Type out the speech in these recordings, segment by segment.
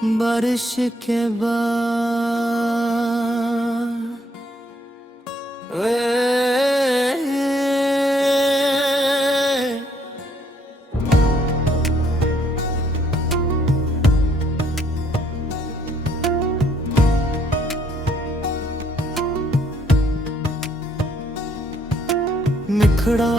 बारिश के बाद निखड़ा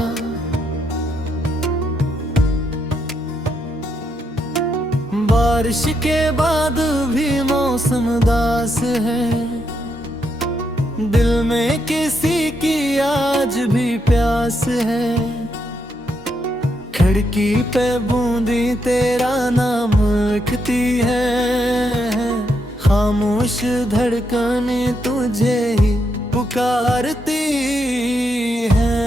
बारिश के बाद भी मौसम दास है, दिल में किसी की आज भी प्यास है। खिड़की पे बूंदी तेरा नाम लिखती है, खामोश धड़कने तुझे ही पुकारती है।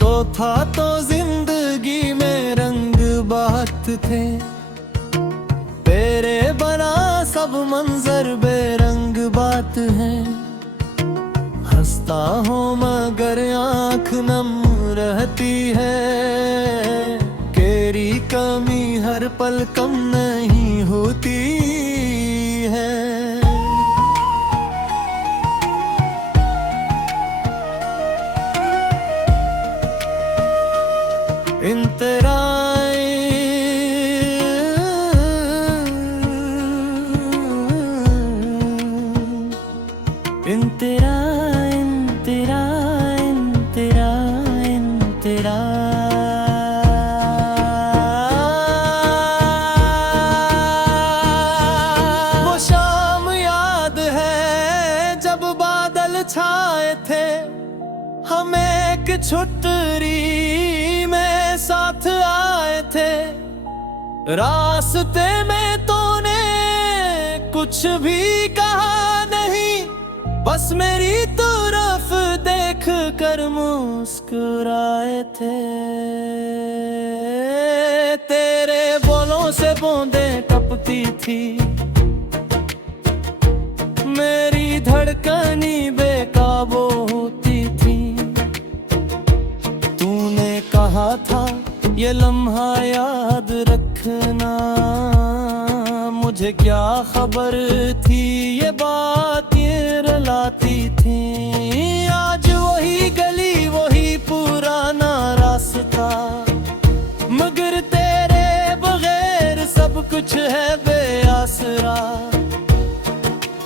तो था तो जिंदगी में रंग बात थे, तेरे बना सब मंजर बेरंग बात है। हंसता हूँ मगर आँख नम रहती है, तेरी कमी हर पल कम नहीं होती है। वो शाम याद है जब बादल छाए थे, हम एक छुट्टी में साथ आए थे। रास्ते में तूने कुछ भी कहा नहीं, बस मेरी तरफ देख कर मुस्कुराए थे। तेरे बोलों से बूंदें टपती थी, मेरी धड़कनी बेकाबू होती थी। तूने कहा था ये लम्हा याद रखना, मुझे क्या खबर थी ये बात ये रुलाती थी। आज वही गली वही पुराना रास्ता, मगर तेरे बगैर सब कुछ है बेआसरा।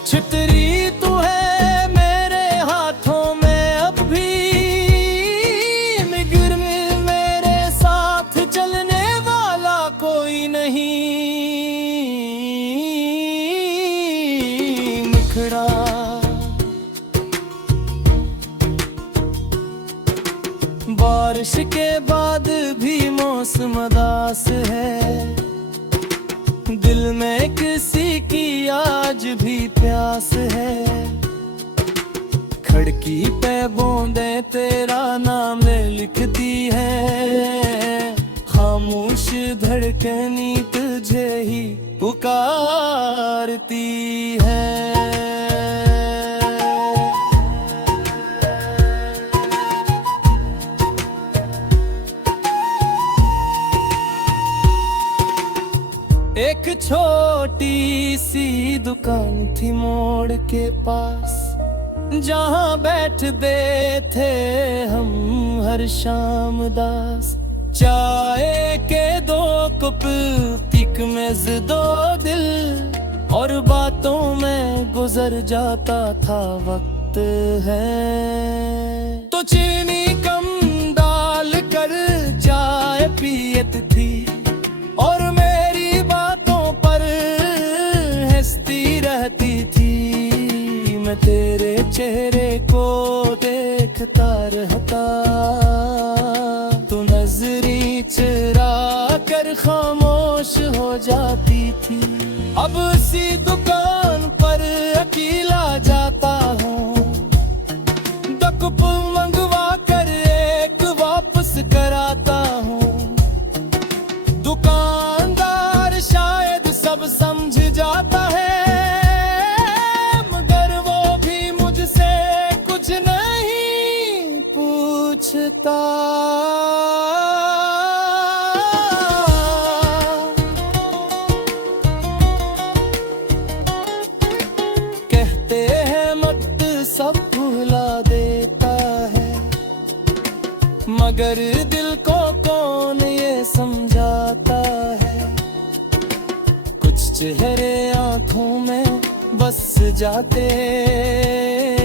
छतरी तू है मेरे हाथों में अब भी, मगर मेरे साथ चलने वाला कोई नहीं। निखड़ा बारिश के बाद भी मौसम दास है, दिल में किसी की आज भी प्यास है। खिड़की पे बूंदें तेरा नाम लिखती है, खामोश धड़कनी तुझे ही पुकारती है। एक छोटी सी दुकान थी मोड़ के पास, जहाँ बैठते थे हम हर शाम दास। चाय के दो कप पिक में दो दिल, और बातों में गुजर जाता था वक्त है। तो चीनी कम डाल कर चाय पियत थी, और मेरी बातों पर हंसती रहती थी। मैं तेरे चेहरे को देखता रहता, तू नजरी चुरा कर खामोश हो जाती थी। अब उसी दुकान पर अकेला जाता हूँ, दो कप मंगवा कर एक वापस कराता हूँ। दुकानदार शायद सब समझ जाता है, मगर वो भी मुझसे कुछ नहीं पूछता। मगर दिल को कौन ये समझाता है। कुछ चेहरे आंखों में बस जाते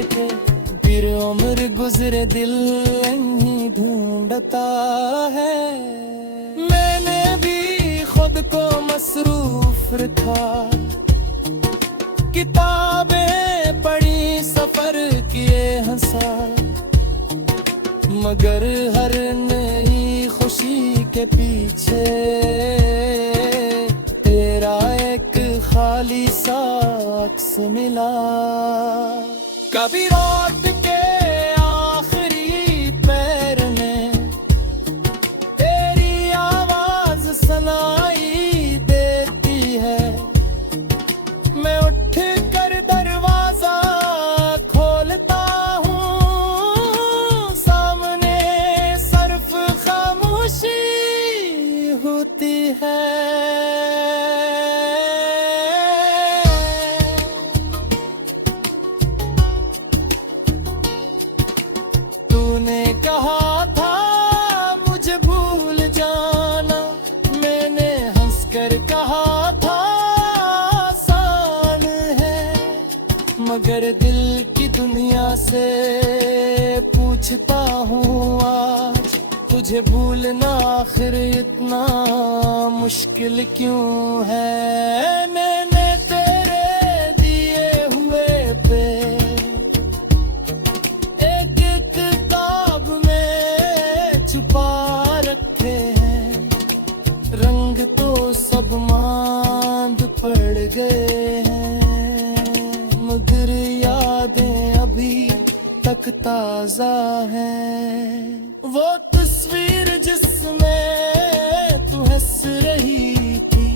थे, फिर उम्र गुजरे दिल नहीं ढूंढता है। मैंने भी खुद को मसरूफ रखा, किताबें पढ़ी, सफर किए हंसा, मगर हर नई खुशी के पीछे तेरा एक खाली सा अक्स मिला। कभी रात के आखिरी पैर में तेरी आवाज सुनाई देती है। मैं उठ कर दरवाजा खोलता हूँ, सामने सिर्फ खामोशी होती है। तूने कहा था मुझे भूल जाना, मैंने हंसकर कहा था आसान है, मगर दिल की दुनिया से पूछता हूँ आज, तुझे भूलना आखिर इतना मुश्किल क्यों है। मैंने तेरे दिए हुए पे एक किताब में छुपा रखे हैं, रंग तो सब मांद पड़ गए हैं, मगर यादें अभी तक ताजा हैं। वो तस्वीर जिसमें तू हंस रही थी,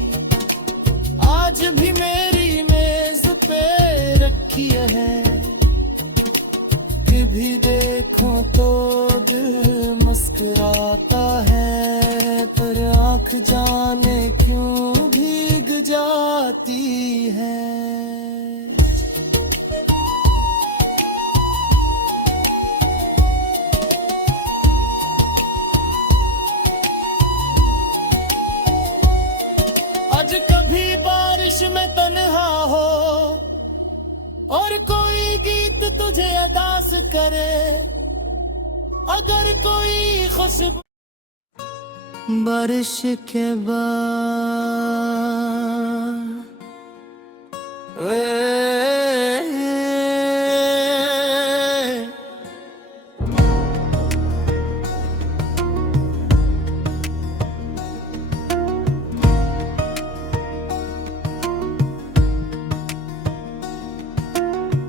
आज भी मेरी मेज पे रखी है। कभी देखो तो दिल मुस्कुराता है, पर आँख जाने क्यों भीग जाती है। आज कभी बारिश में तन्हा हो और कोई गीत तुझे अदास करे, अगर कोई खुशबू बारिश के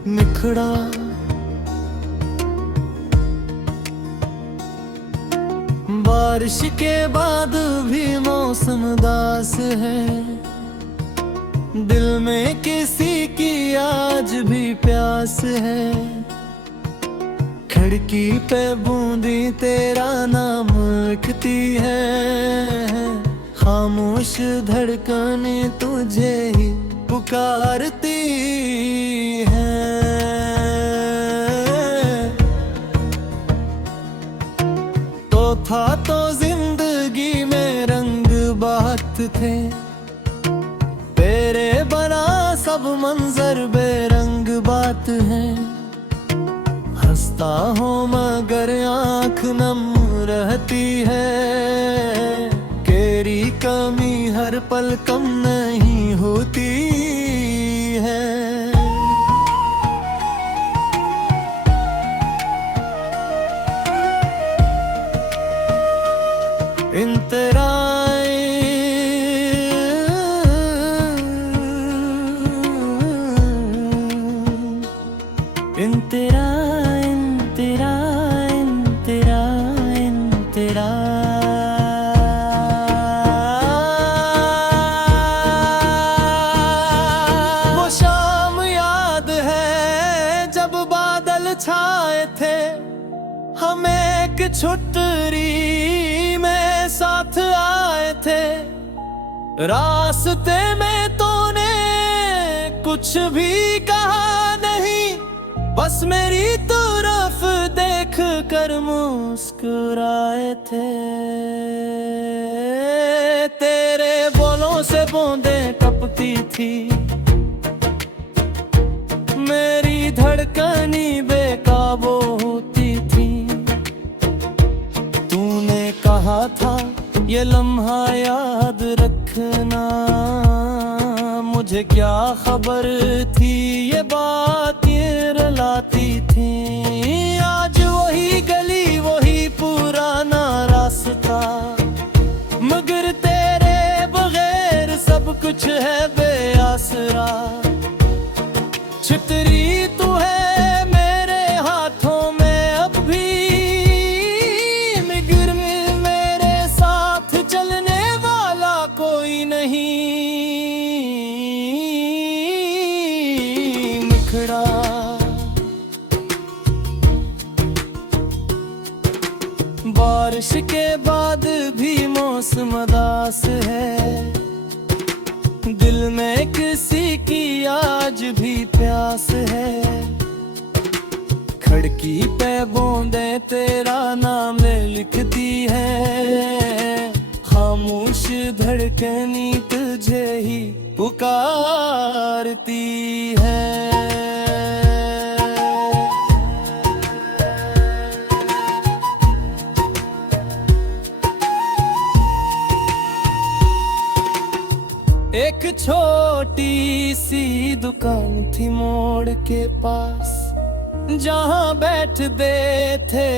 निखड़ा बारिश के बाद भी मौसम दास है, दिल में किसी की आज भी प्यास है। खिड़की पे बूंदी तेरा नाम लिखती है, खामोश धड़कने तुझे ही पुकारती है। तो था तो जिंदगी में रंग बात थे, तेरे बना सब मंजर बेरंग बात है। हंसता हूँ मगर आँख नम रहती है, तेरी कमी हर पल कम नहीं होती है। वो शाम याद है जब बादल छाए थे, हम एक छुट्टी में साथ आए थे। रास्ते में तूने कुछ भी कहा नहीं, बस मेरी तरफ देख कर मुस्कुराया। मुस्कुराए थे। तेरे बोलों से बूंदें टपती थी, मेरी धड़कनी बेकाबू होती थी। तूने कहा था ये लम्हा याद रखना, मुझे क्या खबर थी ये बात ये रुलाती थी। आज वही गली वही पुराना रास्ता, मगर तेरे बगैर सब कुछ है बेआसरा। छतरी तू है मेरे हाथों में अब भी, मगर मेरे साथ चलने वाला कोई नहीं। मुखड़ा बारिश के बाद भी मौसम उदास है, दिल में किसी की आज भी प्यास है। खिड़की पे बूंदें तेरा नाम लिखती है, खामोश धड़कनी तुझे ही पुकारती है। एक छोटी सी दुकान थी मोड़ के पास, जहाँ बैठते थे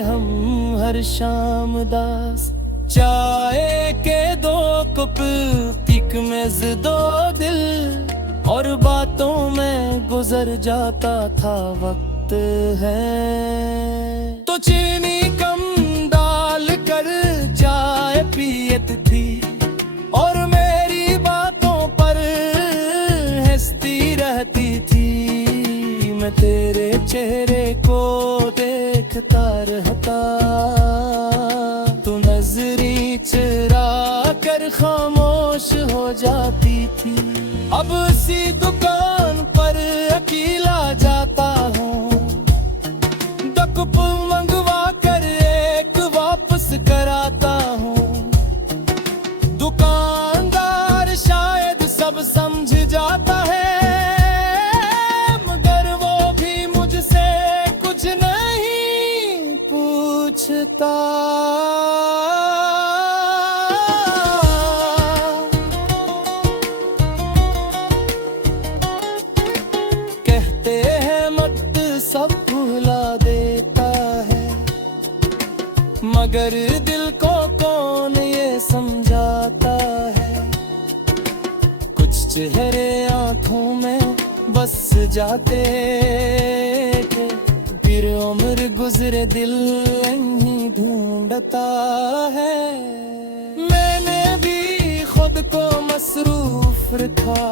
हम हर शाम दास। चाय के दो कप पीक मेज दो दिल, और बातों में गुजर जाता था वक्त है। तो चीनी कम डाल कर चाय पियत थी, और मेरी बातों पर हंसती रहती थी। मैं तेरे चेहरे को देखता रहता, तू नजरी चुरा कर खामोश हो जाती थी। अब इसी दुकान पर अकेला जाता हूँ, दकप मंगवा कर एक वापस कराता हूँ। दुकानदार शायद सब समझ जाता है, मगर वो भी मुझसे कुछ नहीं पूछता। कहते हैं मत सब भुला देता है, मगर दिल को कौन ये समझाता है। कुछ चेहरे आंखों में बस जाते थे, फिर उम्र गुजरे दिल नहीं ढूंढता है। मैंने भी खुद को मसरूफ रखा,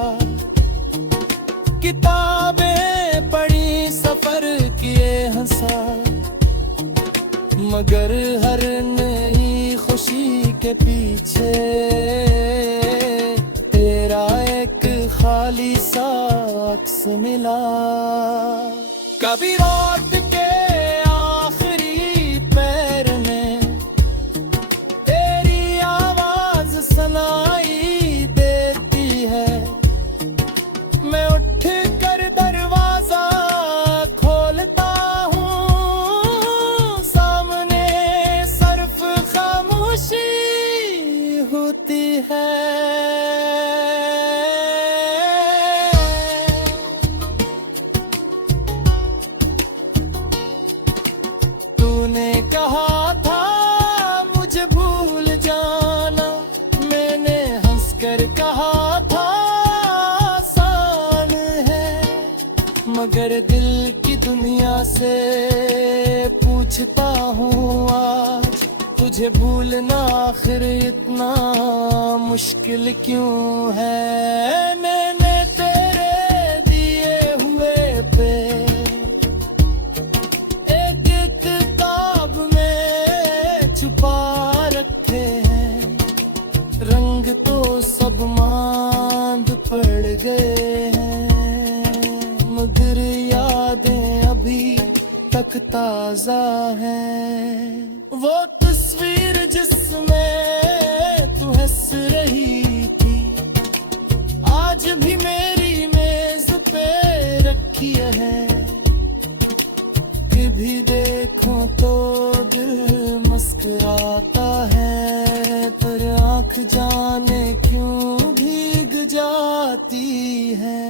किताबें पढ़ी सफर किए हंसा, मगर हर नई खुशी के पीछे तेरा एक खाली सा अक्स मिला। कभी रात के आखिरी पैर में तेरी आवाज सुनाई देती है, मैं उठ कर दरवाजा खोलता हूँ, सामने सिर्फ खामोशी होती है। तूने कहा था मुझे भूल जाना, मैंने हंसकर कहा था आसान है, मगर दिल की दुनिया से पूछता हूँ आज, तुझे भूलना आखिर इतना मुश्किल क्यों है। मैंने तेरे दिए हुए पे एक किताब में छुपा रखे हैं, रंग तो सब मांद पड़ गए हैं, मगर यादें अभी तक ताजा हैं। वो तस्वीर जिसमें तू हंस रही थी, आज भी मेरी मेज पे रखी है। कभी देखो तो दिल मुस्कुराता है, पर आँख जाने क्यों भीग जाती है।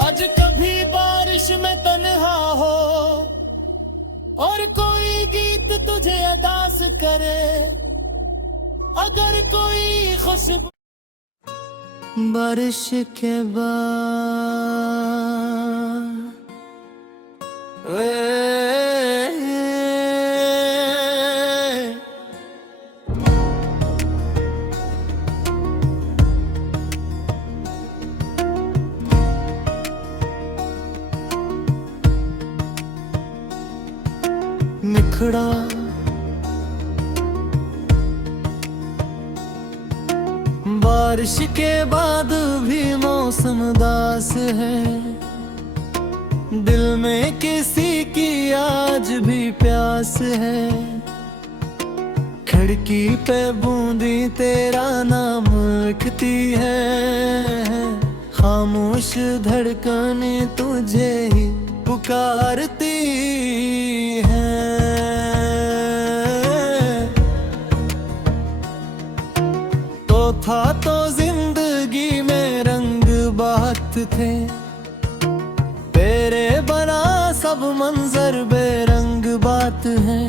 आज कभी बारिश में तन्हा हो और कोई गीत तुझे अदास करे, अगर कोई खुशबू बारिश के निखड़ा बारिश के बाद भी मौसम दास है, दिल में किसी की आज भी प्यास है। खिड़की पे बूंदी तेरा नाम लिखती है, खामोश धड़कने तुझे ही पुकारती है। तो था तो जिंदगी में रंग बात थे, तेरे बना सब मंजर बेरंग बात है।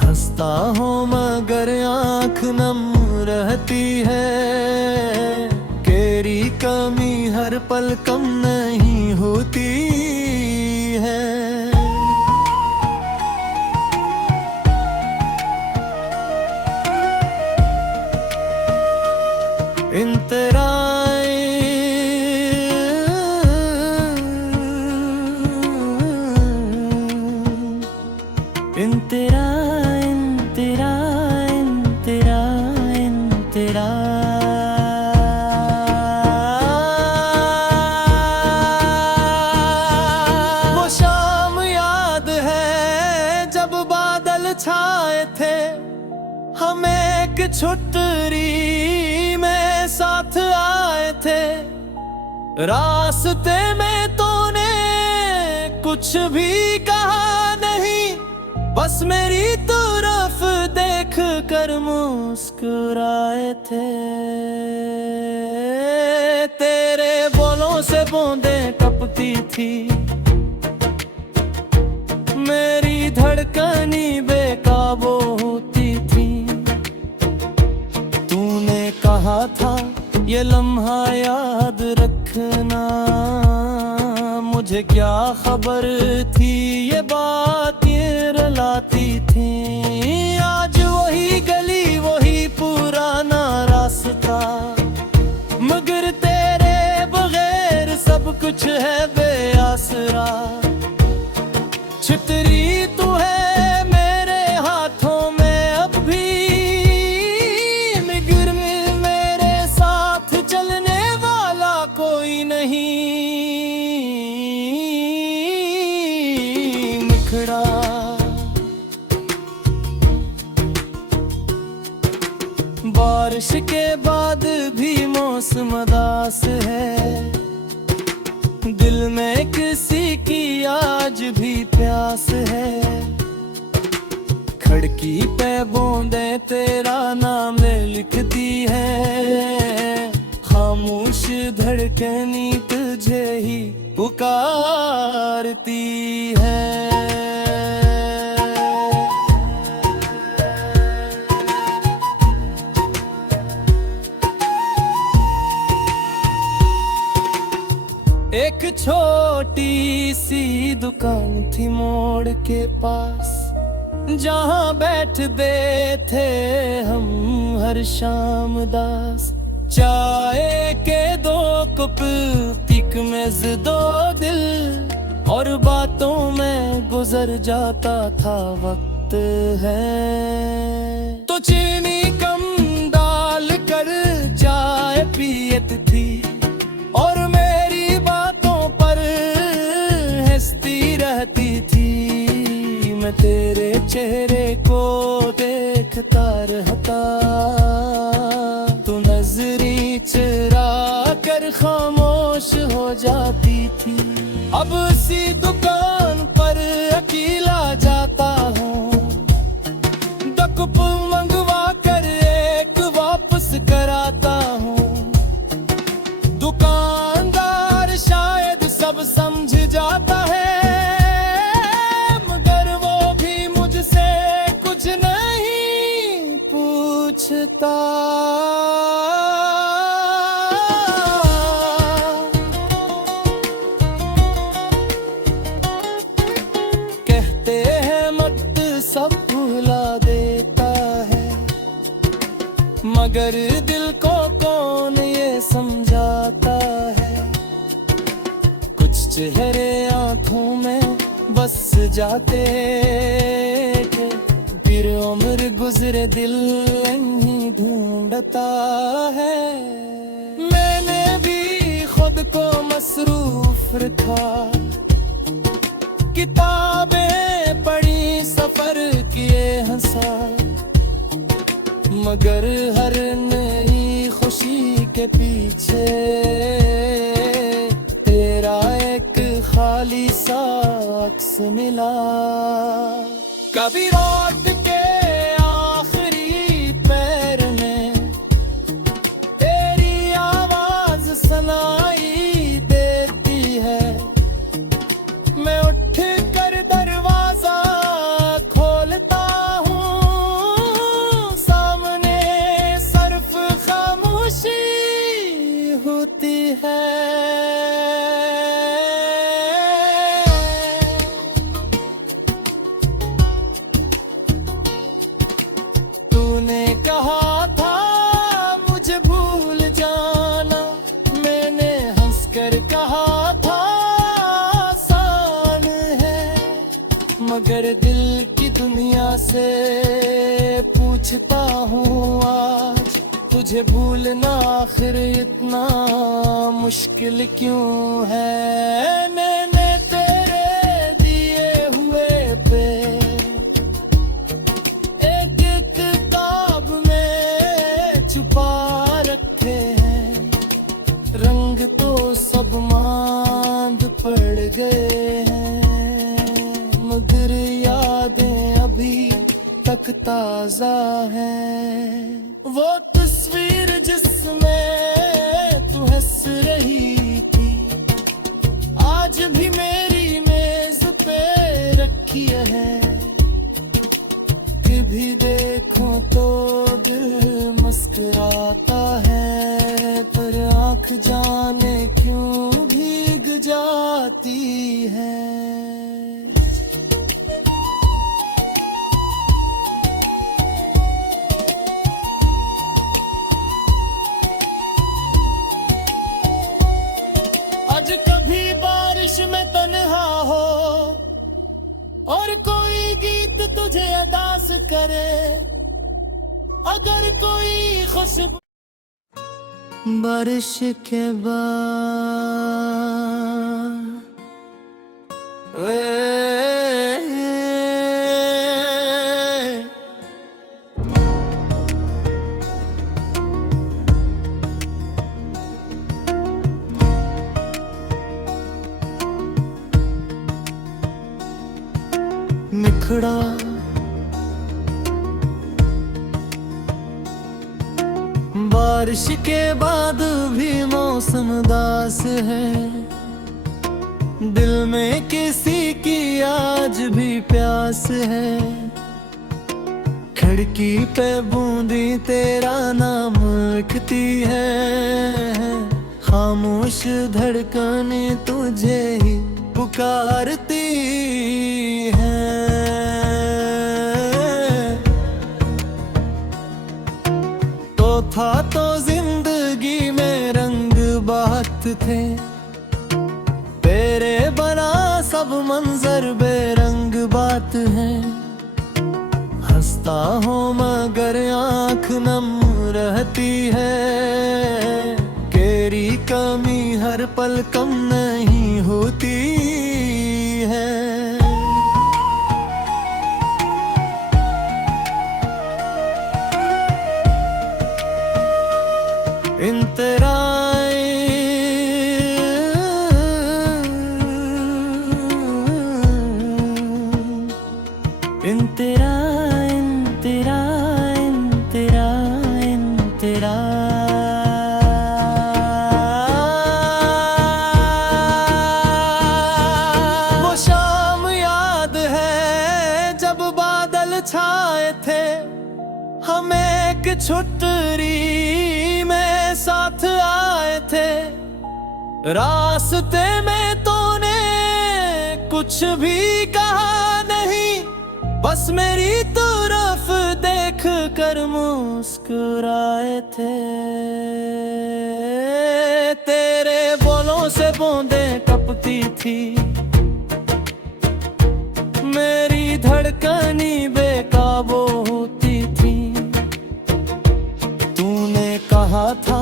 हंसता हूँ मगर आँख नम रहती है, तेरी कमी हर पल कम नहीं होती है। वो शाम याद है जब बादल छाए थे, हम एक छुट्टी में साथ आए थे। रास्ते में तूने कुछ भी कहा नहीं, बस मेरी तरफ देख कर मुस्कुराए थे। तेरे बोलों से बूंदें टपती थी, मेरी धड़कनी बेकाबू होती थी। तूने कहा था ये लम्हा याद रखना, मुझे क्या खबर थी ये बात ये रुलाती थी। आज वही गली वही पुराना रास्ता, मगर तेरे बगैर सब कुछ है बेआसरा। छितरी तू है मेरे हाथों में अब भी, मगर मेरे साथ चलने वाला कोई नहीं। निखड़ा बारिश के बाद भी मौसम दास है, दिल में किसी की आज भी प्यास है। खिड़की पे बूंदें तेरा नाम लिखती है, खामोश धड़कनी तुझे ही पुकारती है। एक छोटी सी दुकान थी मोड़ के पास, जहाँ बैठते थे हम हर शाम दास। चाय के दो कप पीक में दो दिल, और बातों में गुजर जाता था वक्त है। तो चीनी कम मैं तेरे चेहरे को देखता रहता, तू नजरी चुरा कर खामोश हो जाती थी। अब उसी दुकान पर अकेला जाता हूँ, डकप मंगवा कर एक वापस कराता हूँ। दुकानदार शायद सब समझ जाता है, मगर वो भी मुझसे कुछ नहीं पूछता। कहते हैं मत सब भुला देता है, मगर दिल को कौन ये समझाता है। कुछ चेहरे आंखों में बस जाते थे, फिर उम्र गुजरे दिल नहीं ढूंढता है। मैंने भी खुद को मसरूफ रखा, किताबें पढ़ी सफर किए हंसा, मगर हर नई खुशी के पीछे तेरा एक खाली सा अक्स मिला। कभी रात के आखिरी पैर में तेरी आवाज सुनाई देती है, मैं उठ कर दरवाजा खोलता हूँ, सामने सिर्फ खामोशी होती है। तूने कहा था मुझे भूल जाना, मैंने हंसकर कहा था आसान है, मगर दिल की दुनिया से पूछता हूँ आज, तुझे भूलना आखिर इतना मुश्किल क्यों है। मैंने तेरे दिए हुए पे एक किताब में छुपा रखे हैं, रंग तो सब मांद पड़ गए हैं, मगर यादें अभी तक ताजा हैं। वो तस्वीर जिसमें तू हंस रही थी, आज भी मेरी मेज पे रखी है, कभी देखूं तो दिल मुस्कुराता है, पर आंख जाने क्यों भीग जाती है। आज कभी बारिश में तन्हा हो और कोई गीत तुझे अदास करे, अगर कोई खुशबू बारिश के बाद निखड़ा बारिश के बाद भी मौसम दास है, दिल में किसी की आज भी प्यास है। खिड़की पे बूंदी तेरा नाम लिखती है, खामोश धड़कने तुझे ही पुकारती है। तो था तो जिंदगी में रंग बात थे, तेरे बना सब मंजर बेरंग बात है। हंसता हूँ मगर आँख नम रहती है, तेरी कमी हर पल कम नहीं होती है। इंतरा इंतरा इंतरा इंतरा इंतरा वो शाम याद है जब बादल छाए थे, हम एक छुट्टी में साथ आए थे। रास्ते में तूने कुछ भी कहा नहीं, बस मेरी तरफ देख कर मुस्कुराए थे। तेरे बोलों से बूंदें टपकती थी, मेरी धड़कनी बेकाबू होती थी। तूने कहा था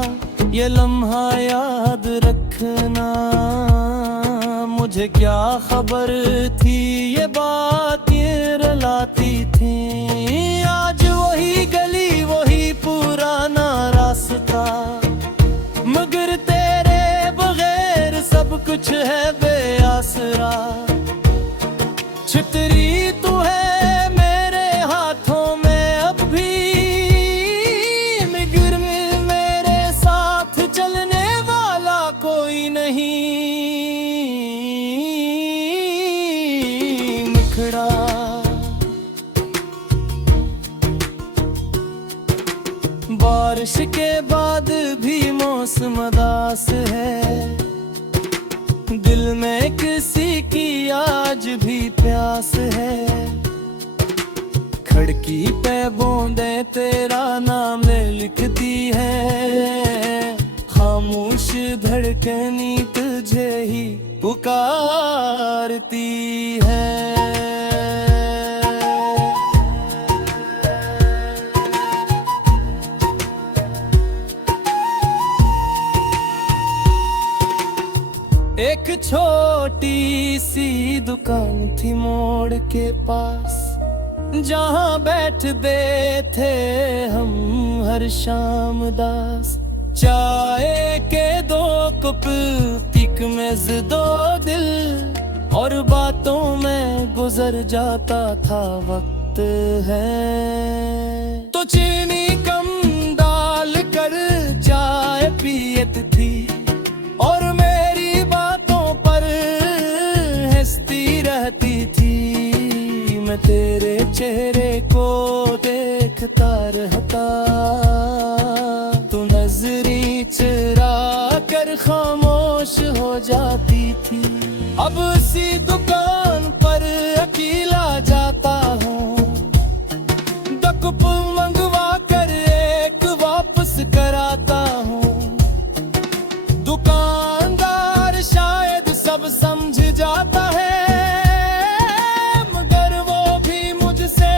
ये लम्हा याद रखना, मुझे क्या खबर थी ये बात ये रुलाती थी। आज वही गली वही पुराना रास्ता, मगर तेरे बगैर सब कुछ है बेआसरा। छतरी तू है मेरे हाथों में अब भी, मगर मेरे साथ चलने वाला कोई नहीं। बारिश के बाद भी मौसम उदास है, दिल में किसी की आज भी प्यास है। खिड़की पे बूंदें तेरा नाम लिखती है, खामोश धड़कनी तुझे ही पुकारती है। एक छोटी सी दुकान थी मोड़ के पास, जहाँ बैठते थे हम हर शाम दास। चाय के दो कप पीक में दो दिल, और बातों में गुजर जाता था वक्त है। तो चीनी कम डाल कर चाय पियत थी, और मेरी बातों पर हंसती रहती थी। मैं तेरे चेहरे को देखता रहता, तू नजरी चुरा कर खामोश हो जाती थी। अब उसी दुकान पर अकेला जाता हूँ, दकुप मंगवा कर एक वापस कराता हूँ। दुकानदार शायद सब समझ जाता है, मगर वो भी मुझसे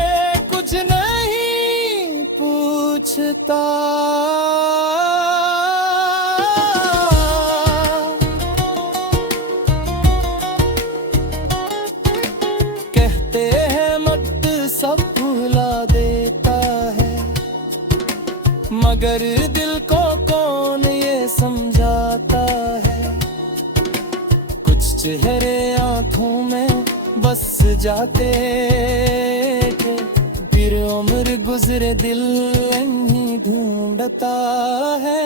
कुछ नहीं पूछता। कहते हैं मत सब भुला देता है, मगर दिल को कौन ये समझाता है। कुछ चेहरे आंखों में बस जाते थे, फिर उम्र गुजरे दिल नहीं ढूंढता है।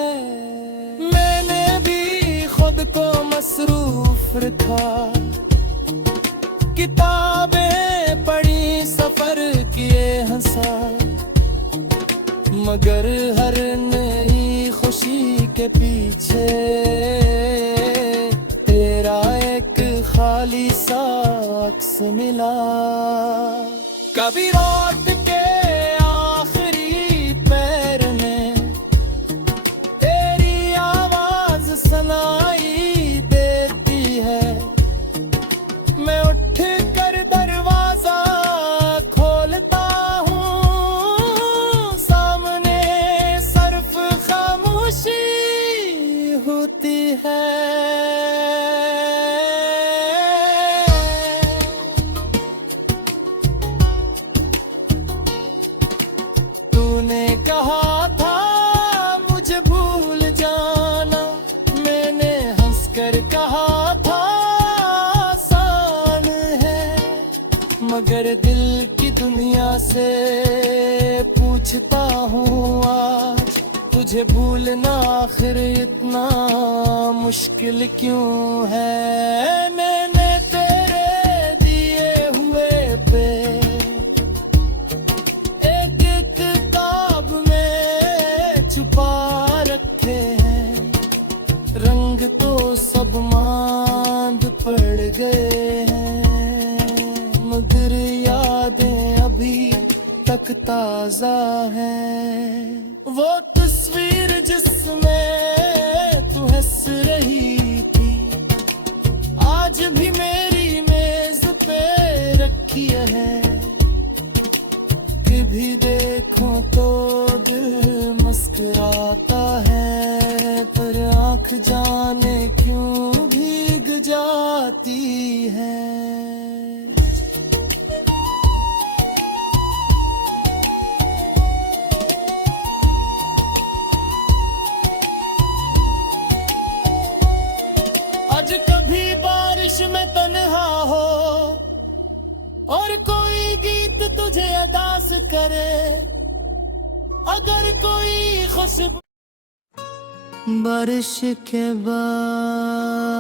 मैंने भी खुद को मसरूफ रखा, किताबें पढ़ी सफर किए हंसा, मगर हर नई खुशी के पीछे तेरा एक खाली सा अक्स मिला। कभी रात के आखिरी पैर में तेरी आवाज सुनाई देती है, मैं उठ कर दरवाजा खोलता हूँ, सामने सिर्फ खामोशी होती है। से पूछता हूँ आज, तुझे भूलना आखिर इतना मुश्किल क्यों है। मैंने तेरे दिए हुए पे एक किताब में छुपा रखे हैं, रंग तो सब मांद पड़ गए हैं, मगर यादें अभी तक ताजा हैं। वो तस्वीर जिसमें तू हंस रही थी, आज भी मेरी मेज पे रखी है। कभी देखो तो दिल मुस्कुराता है, पर आँख जाने क्यों भीग जाती है। आज कभी बारिश में तन्हा हो और कोई गीत तुझे अदास करे, अगर कोई खुशबू बारिश के बाद